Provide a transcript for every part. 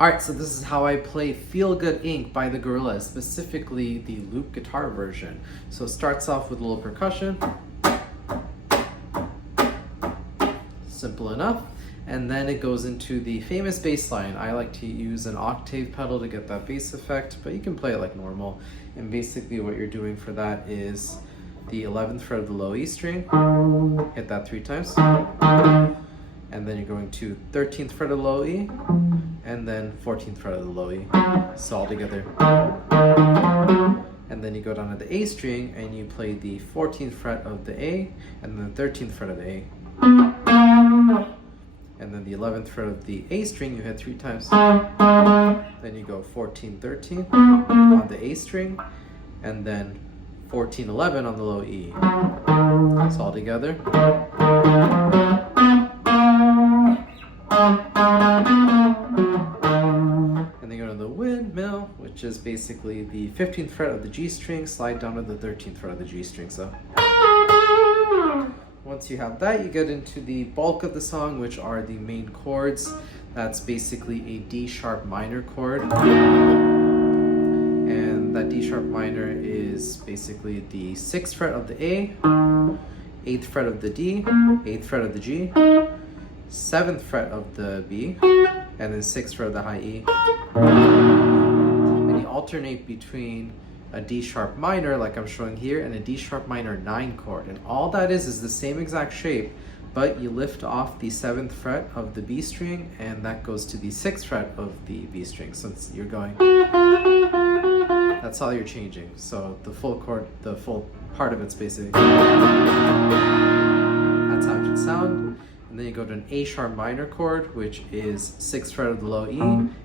Alright, so this is how I play Feel Good Inc. by the Gorillaz, specifically the loop guitar version. So it starts off with a little percussion. Simple enough. And then it goes into the famous bass line. I like to use an octave pedal to get that bass effect, but you can play it like normal. And basically what you're doing for that is the 11th fret of the low E string, hit that 3 times. And then you're going to 13th fret of the low E, and then 14th fret of the low E. So all together. And then you go down to the A string and you play the 14th fret of the A, and then the 13th fret of the A. And then the 11th fret of the A string you hit 3 times. Then you go 14, 13 on the A string, and then 14, 11 on the low E. So all together. And then go to the windmill, which is basically the 15th fret of the G string, slide down to the 13th fret of the G string. So once you have that, you get into the bulk of the song, which are the main chords. That's basically a D sharp minor chord. And that D sharp minor is basically the 6th fret of the A, 8th fret of the D, 8th fret of the G, 7th fret of the B, and then 6th fret of the high E. And you alternate between a D sharp minor, like I'm showing here, and a D sharp minor 9 chord. And all that is the same exact shape, but you lift off the 7th fret of the B string, and that goes to the 6th fret of the B string. So you're going, that's all you're changing. So the full chord, the full part of it's basically, that's how it should sound. And then you go to an A sharp minor chord, which is 6th fret of the low E,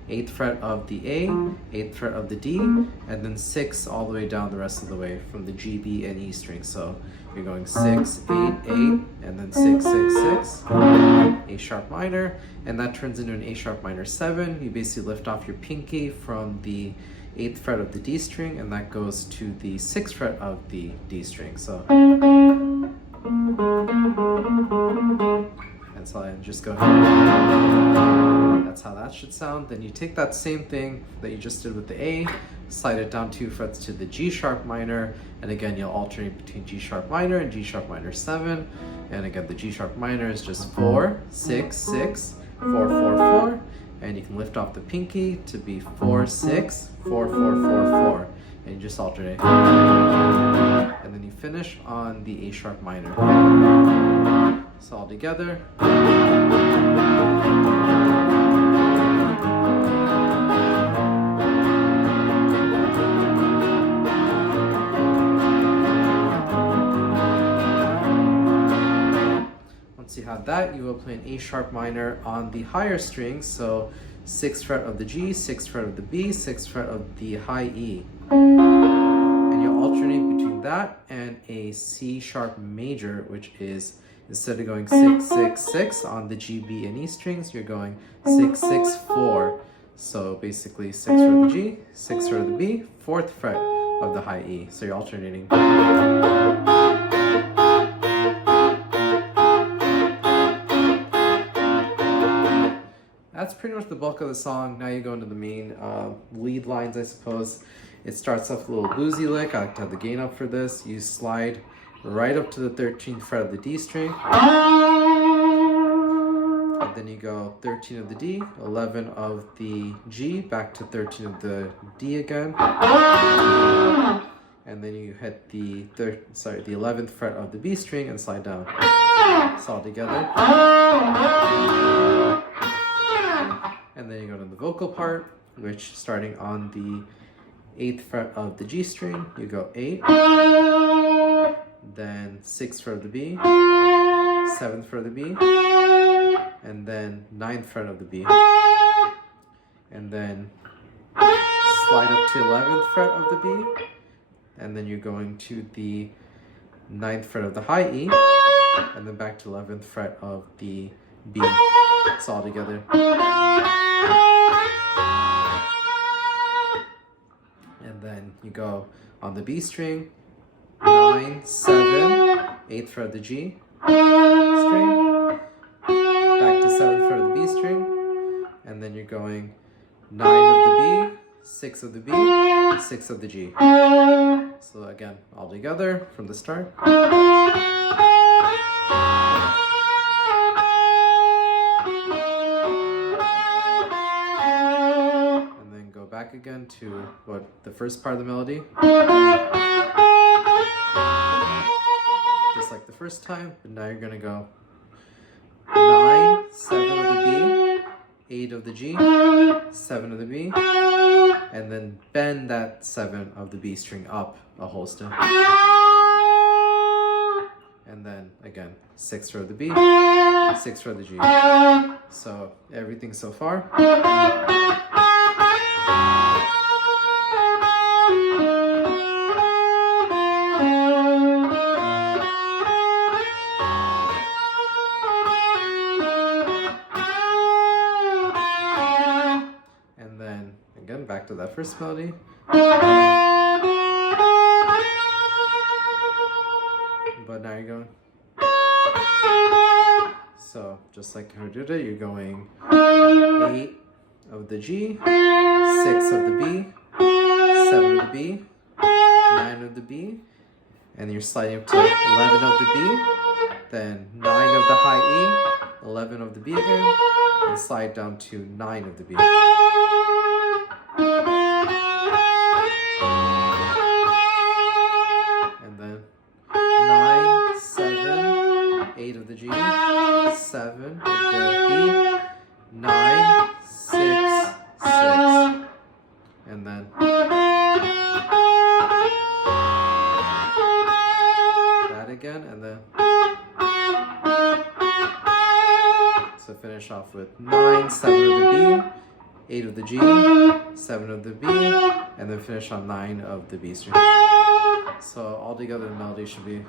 8th fret of the A, 8th fret of the D, and then 6 all the way down the rest of the way from the G, B, and E string. So you're going 6, 8, 8, and then 6, 6, 6, A sharp minor, and that turns into an A sharp minor 7. You basically lift off your pinky from the 8th fret of the D string, and that goes to the 6th fret of the D string. So that's how I just go. That's how that should sound. Then you take that same thing that you just did with the A, slide it down 2 frets to the G sharp minor, and again you'll alternate between G sharp minor and G sharp minor 7. And again the G sharp minor is just 4, 6, 6, 4, 4, 4, and you can lift off the pinky to be 4, 6, 4, 4, 4, 4, and you just alternate. And then you finish on the A sharp minor. So all together. Once you have that, you will play an A sharp minor on the higher strings. So 6th fret of the G, 6th fret of the B, 6th fret of the high E. And you'll alternate between that and a C sharp major, which is, instead of going 6, 6, 6 on the G, B, and E strings, you're going 6, 6, 4. So basically 6th fret of the G, 6th fret of the B, 4th fret of the high E. So you're alternating. That's pretty much the bulk of the song. Now you go into the main lead lines, I suppose. It starts off with a little bluesy lick. I like to have the gain up for this. You slide right up to the 13th fret of the D string. And then you go 13 of the D, 11 of the G, back to 13 of the D again. And then you hit the 11th fret of the B string and slide down. So all together. And then you go to the vocal part, which starting on the 8th fret of the G string, you go 8, then 6th fret of the B, 7th fret of the B, and then 9th fret of the B. And then slide up to 11th fret of the B, and then you're going to the 9th fret of the high E, and then back to 11th fret of the B. It's all together. And then you go on the B string, 9, 7, 8th fret of the G string, back to 7th fret of the B string, and then you're going 9 of the B, 6 of the B, 6 of the G. So again, all together from the start. And then go back again to what the first part of the melody. Just like the first time, but now you're gonna go 9, 7 of the B, 8 of the G, 7 of the B, and then bend that 7 of the B string up a whole step. And then again, 6 of the B, 6 of the G. So everything so far. And then again, back to that first melody. But now you're going. So just like how we did it, you're going 8 of the G, 6 of the B, 7 of the B, 9 of the B, and you're sliding up to 11 of the B, then 9 of the high E, 11 of the B again, and slide down to 9 of the B. And then 9, 7, 8 of the G, 7 of the B, 9, 6, 6. And then that again, and then so finish off with 9, 7 of the B, 8 of the G, 7 of the B, and then finish on 9 of the B string. So all together the melody should be.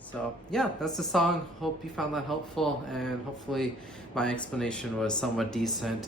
So yeah, that's the song. Hope you found that helpful, and hopefully my explanation was somewhat decent.